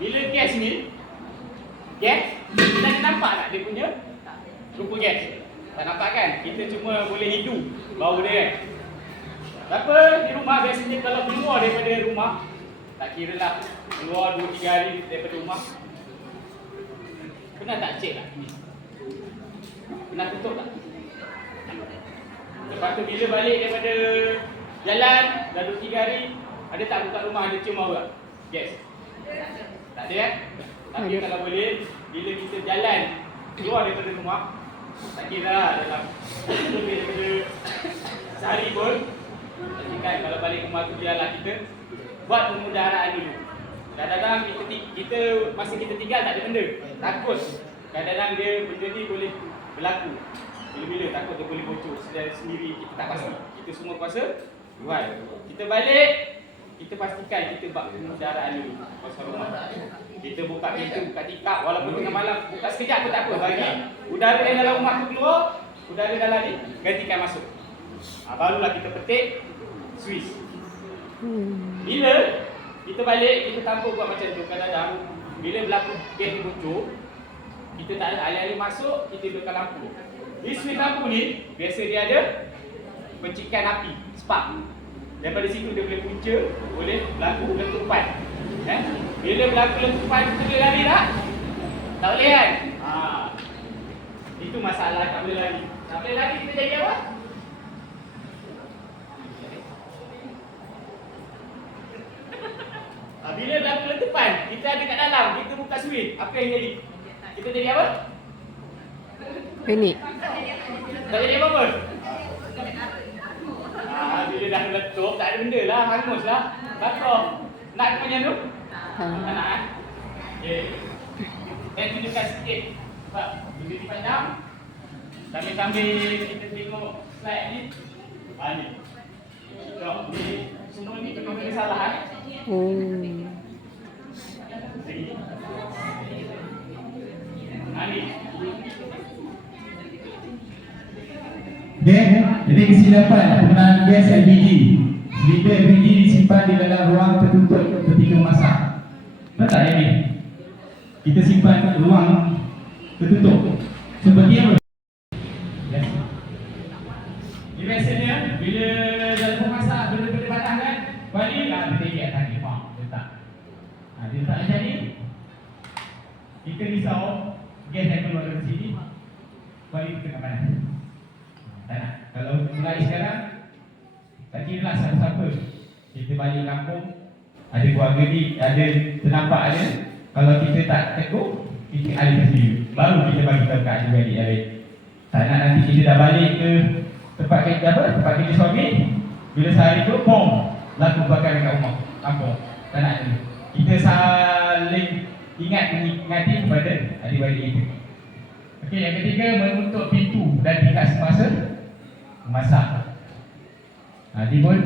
bila gas ni gas kita nampak tak dia punya? Rupa gas. Tak nampak kan? Kita cuma boleh hidu bau dia kan? Kenapa di rumah biasanya kalau keluar daripada rumah tak kira lah. Keluar 2 3 hari daripada rumah. Pernah tak cek tak? Ni pernah tutup tak? Lepas tu bila balik daripada jalan dah 2 3 hari ada tak buka rumah? Ada cium tak? Yes tak ada kan tapi kalau boleh bila kita jalan keluar daripada rumah tak kira lah dalam lebih daripada sehari pun jadi kan kalau balik rumah tu biarlah kita buat pemudaharaan dulu. Kadang-kadang kita kita masa kita tinggal tak ada benda. Takut kadang-kadang dia benda ni boleh berlaku. Bila-bila takut dia boleh bocor sendiri kita tak pasti. Kita semua kuasa buat. Kita balik kita pastikan kita buat pemudaharaan dulu pasal rumah. Kita buka pintu, buka tikap walaupun tengah malam buka sekejap pun tak apa bagi udara yang dalam rumah tu keluar, udara dalam ni gantikan masuk. Ha, barulah kita petik Swiss. Bila kita balik, kita tampuk buat macam tu kadang-kadang bila berlaku gas ni bocor, kita tak ada alih-alih masuk, kita hidupkan lampu. Di Swiss lampu ni, biasa dia ada percikan api, spark. Daripada situ dia boleh punca, boleh berlaku letupan. Eh? Bila berlaku letupan, kita boleh lari tak? Tak boleh kan? Ha. Itu masalah tak boleh lari. Tak boleh lari, kita jadi apa? Ah, bila berlaku letupan, kita ada kat dalam, kita buka switch, apa yang jadi? Kita jadi apa? Panik. Tak jadi apa-apa? Ah, bila dah meletup, tak ada benda lah, hangus lah. Bakar. Nak macam tu? Ha. Tak nak kan? Okay. Saya tunjukkan sikit. Sebab benda ni panjang. Sambil-sambil kita tengok slide ni. Ah ni. Tengok ni. Semua ni kena salah eh. Oh. Segi. Ah ni. Okey, jadi kesilapan penggunaan gas LPG. Silinder LPG disimpan di dalam ruang tertutup ketika memasak. Betul tak ini? Kita simpan ruang tertutup. Seperti apa? Yes. Ni biasanya bila dalam memasak benda-benda panas kan, balik lah dia tinggi atas ni, faham? Letak. Ha, dia letak macam ni. Kita risau gas yang keluar dari sini, balik kita tengah panas. Tak nak. Kalau mulai sekarang, tak kira lah siapa-siapa. Kita balik kampung, ada keluarga ni, ada ternampak ada. Kalau kita tak tegur, kita alihkan sendiri. Baru kita bagi tahu kat adik-adik alih. Tak nak nanti kita dah balik ke tempat kerja apa? Tempat kerja suami. Bila sehari tu, bom. Laku bakar dekat rumah. Kampung. Tak nak ni. Kita saling ingat mengingati kepada adik-adik kita. Okey, yang ketiga menutup pintu dan tingkat semasa memasak. Ha, di pun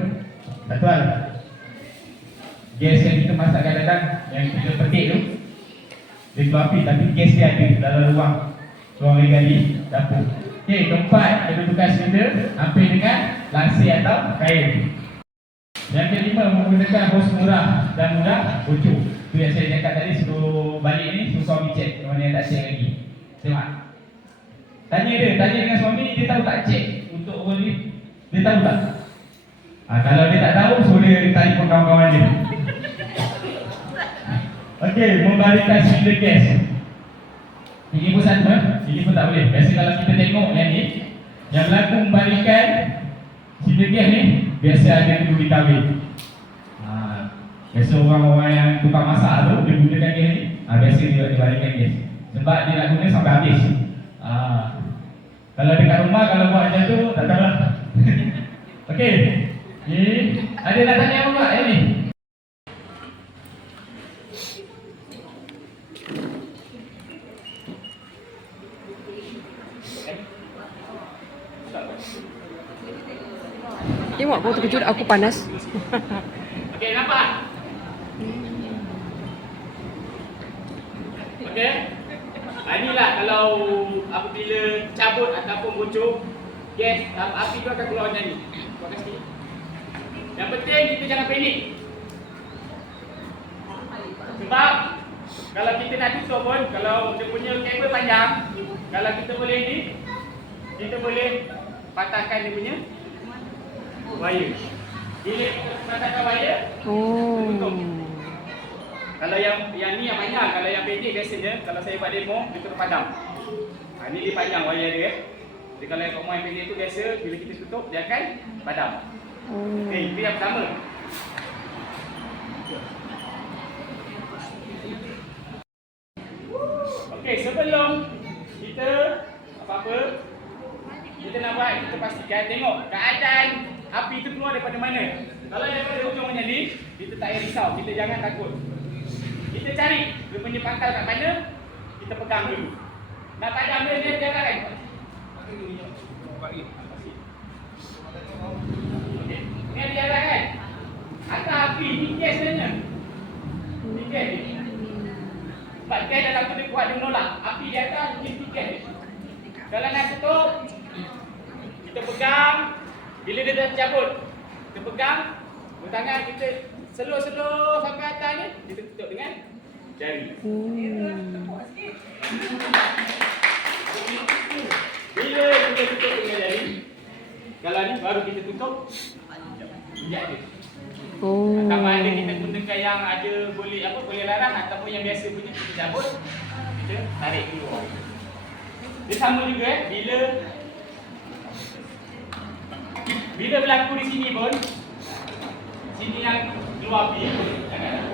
betul. Gas yang kita masak kadang-kadang yang kita petik tu dia keluar api tapi gas dia ada dalam ruang ruang regali dapur. Okey, keempat kita tukar silinder hampir dengan lansir atau kain. Yang kelima menggunakan hos murah dan mudah bocor. Itu yang saya cakap tadi sebelum balik ni suruh suami cek mana yang tak cek lagi. Tengok. Tanya dia, tanya dengan suami dia tahu tak cek untuk apa ni? Dia tahu tak? Ha, kalau dia tak tahu suruh dia telefon kawan-kawan dia. Okey, membalikkan silinder gas. Ini pun satu eh? Ini pun tak boleh. Biasa kalau kita tengok yang ni, yang berlaku membalikkan silinder gas ni, biasa ada dulu di kahwin. Ha, biasa orang-orang yang tukang masak tu, dia gunakan gas ni, ha, biasa dia dibalikkan gas. Sebab dia nak guna sampai habis. Ha, kalau dekat rumah, kalau buat macam tu, tak tahu lah. Okey. Ni, ada nak tanya apa yang ni? Tengok aku terkejut aku panas. Okey, nampak? Okey. Inilah kalau apabila cabut ataupun bocor gas um, api tu akan keluar macam ni. Kasih. Yang penting kita jangan panik. Sebab Kalau kita nak tutup pun, kalau dia punya kabel panjang, kalau kita boleh ni, kita boleh patahkan dia punya wire. Bila kita patahkan wire, Oh. kalau yang yang ni yang panjang, kalau yang pendek biasanya kalau saya buat demo dia terus padam. Ha, ni dia panjang wire dia. Jadi kalau yang komponen pendek tu biasa bila kita tutup dia akan padam. Oh. Okey, itu yang pertama. Okey, sebelum kita apa-apa kita nak buat kita pastikan tengok keadaan api itu keluar daripada mana. Kalau daripada hujung macam ni, kita tak payah risau, kita jangan takut. Kita cari dia punya pangkal kat mana, kita pegang dulu. Nak padam dia dia jangan kan. Okey, dia kan. Atas api ni gas sebenarnya. Ni. Sebab gas dalam tu dia kuat dia menolak. Api di atas ni gas. Kalau nak tutup, kita pegang. Bila dia dah cabut, kita pegang. Tangan kita slow-slow sampai atas ni. Kita tutup dengan. Bila kita tutup dengan jari, kalau ni baru kita tutup. Sekejap je. Oh. Sama ada kita gunakan yang ada boleh apa boleh larang ataupun yang biasa punya kita cabut kita tarik dulu. Dia sama juga eh bila bila berlaku di sini pun sini yang keluar api jangan.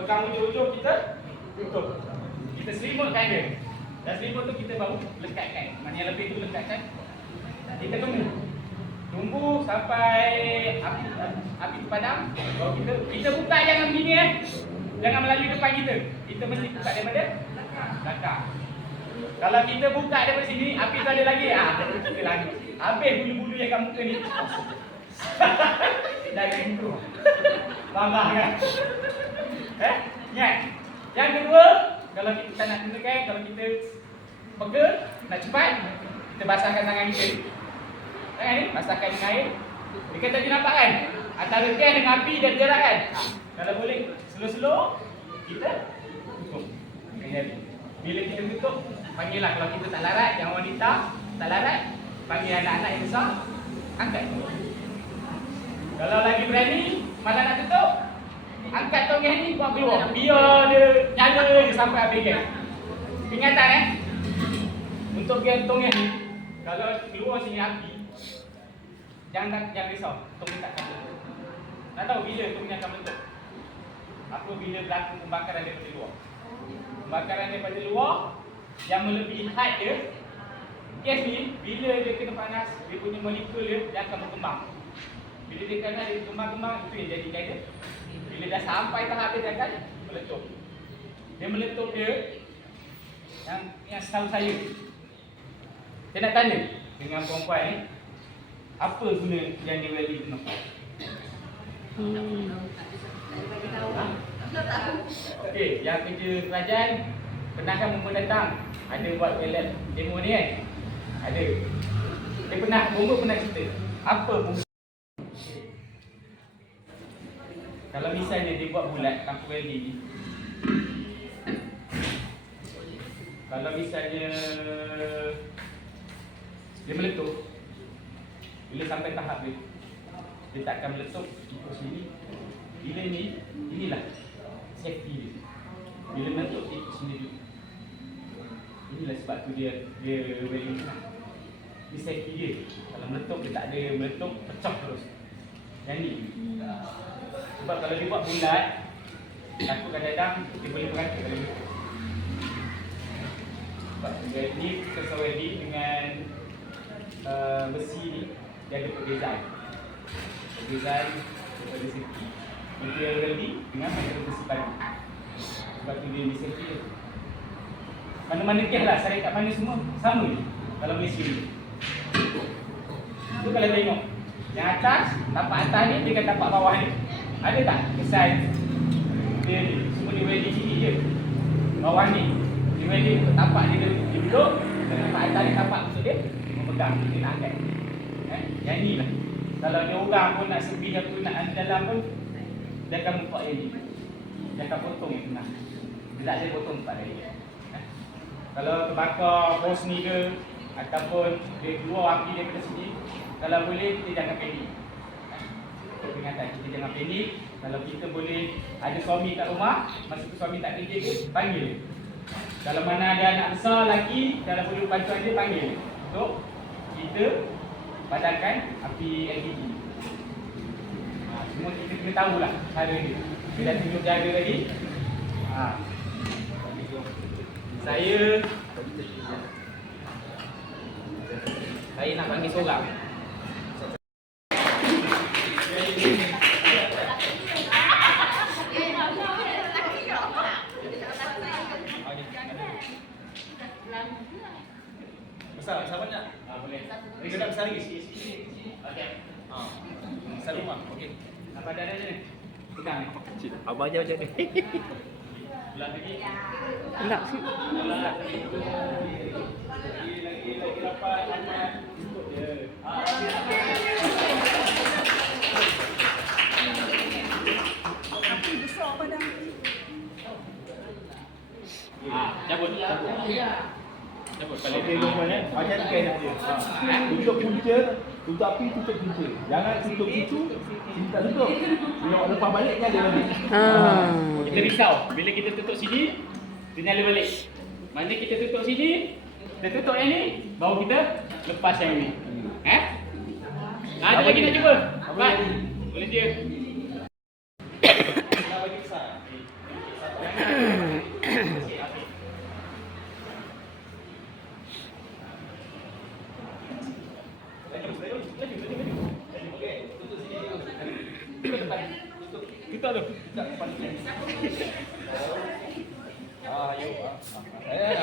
Pegang ujung-ujung kita, tutup. Kita selimutkan dia. Dan selimut tu kita baru lekatkan. Mana yang lebih tu lekatkan. Kita tunggu. Tunggu sampai api api padam. Baru kita kita buka jangan begini eh. Jangan melalui depan kita. Kita mesti buka daripada belakang. Kalau kita buka daripada sini, api tu ada lagi. Ah, kita kita lagi. Habis bulu-bulu yang kat muka ni. Dari situ. Tambah kan? Eh? Ingat. Yang kedua, kalau kita tak nak gunakan, kalau kita pegel, nak cepat, kita basahkan tangan kita. Tangan ni, basahkan dengan air. Dia kata dia nampak kan? Antara gas dengan api dan jarak kan? Ha. Kalau boleh, slow-slow, kita tutup. Bila kita tutup, panggillah kalau kita tak larat, yang wanita tak larat, panggil anak-anak yang besar, angkat. Kalau lagi berani, mana nak tutup, angkat tongeng ni buat keluar. Biar dia nyala je sampai habis gas. Ingatan eh, untuk gas tongeng ni, kalau keluar sini api, Jangan jangan risau, tunggu tak akan. Nak tahu bila tunggu akan meletup? Apabila berlaku pembakaran daripada luar. Pembakaran daripada luar yang melebihi had dia, gas ni bila dia kena panas, dia punya molekul dia, dia akan berkembang. Bila dia kena dia berkembang-kembang, itu yang jadi dia. Bila dah sampai tahap dia, akan meletup. Dia meletup dia, yang, yang setahu saya, saya nak tanya dengan perempuan ni, apa guna yang dia welding tu? Hmm. Okey, yang kerja kerajaan pernah kan Mumba datang ada buat welding demo ni kan? Ada. Dia pernah Mumba pernah cerita. Apa Mumba? Kalau misalnya dia buat bulat tanpa welding ni. Kalau misalnya dia meletup. Bila sampai tahap dia dia tak akan meletup ikut sini. Bila ni inilah safety dia. Bila meletup ikut sini dulu. Inilah sebab tu dia dia welding lah. Ni safety dia. Kalau meletup dia tak ada meletup pecah terus. Yang ni sebab kalau dia buat bulat aku kadang-kadang dia boleh berangkat kalau meletup sebab dia ni kita welding dengan uh, besi ni. Dia ada perbezaan perbezaan daripada segi material welding dengan material besi tadi sebab tu dia ni safety dia Mana-mana kes lah, saya kat mana semua sama je. Kalau Malaysia ni. Tu kalau tengok. Yang atas, tapak atas ni dengan tapak bawah ni Ada tak kesan Dia semua dia welding sini je Bawah ni. Dia welding untuk tapak dia, dia duduk. Dan tapak atas ni tapak untuk dia Memegang, dia nak angkat. Eh? Yang ni lah. Kalau ada orang pun nak sebi apa nak ada dalam pun Dia akan buka yang ni. Dia akan potong yang tengah. Dia tak boleh potong tempat lain. Eh? Kalau terbakar hos ni ke Ataupun dia keluar api daripada sini Kalau boleh kita jangan panik Peringatan kita jangan panik. Kalau kita boleh ada suami kat rumah Masa tu suami tak kerja ke panggil. Kalau mana ada anak besar lagi Kalau boleh bantuan dia panggil. Untuk kita padamkan api LPG ha, Semua kita kena tahulah cara dia dah tunjuk jaga tadi. Ha. Saya Saya nak panggil seorang vô vô đi Lặng chứ cabut cabut cabut cabut cabut cabut cabut cabut cabut cabut cabut cabut cabut tutup api, tutup punca. Jangan tutup sini tak tutup. Bila awak lepas balik ni ada lagi. Ah. Kita risau. Bila kita tutup sini, dia nyala balik. Mana kita tutup sini, kita tutup yang ni, baru kita lepas yang ni. Eh? Ada lagi nak cuba? Abang. Boleh dia. Nak bagi besar. Tutup tu. Ah, yo. Eh,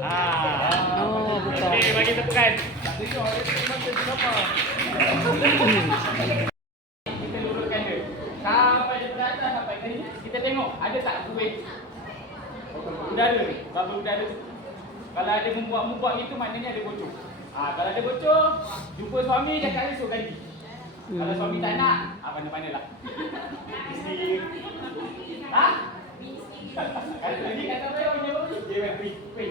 Ah. Oh, buka. Okey, bagi tepukan. tak tengok ada memang jadi apa. Kita luruskan dia. Sampai dia ke atas sampai ke sini. Kita tengok ada tak kuih. Udara ni, bubble udara tu. Kalau ada membuat-membuat itu maknanya ada bocor. Ah, kalau ada bocor, jumpa suami dia akan esok ganti. Kalau suami tak nak, ah pandai-pandai lah. Mesti. Ha? Kalau lagi kata apa yang jawab ni? Dia memang pergi, pergi.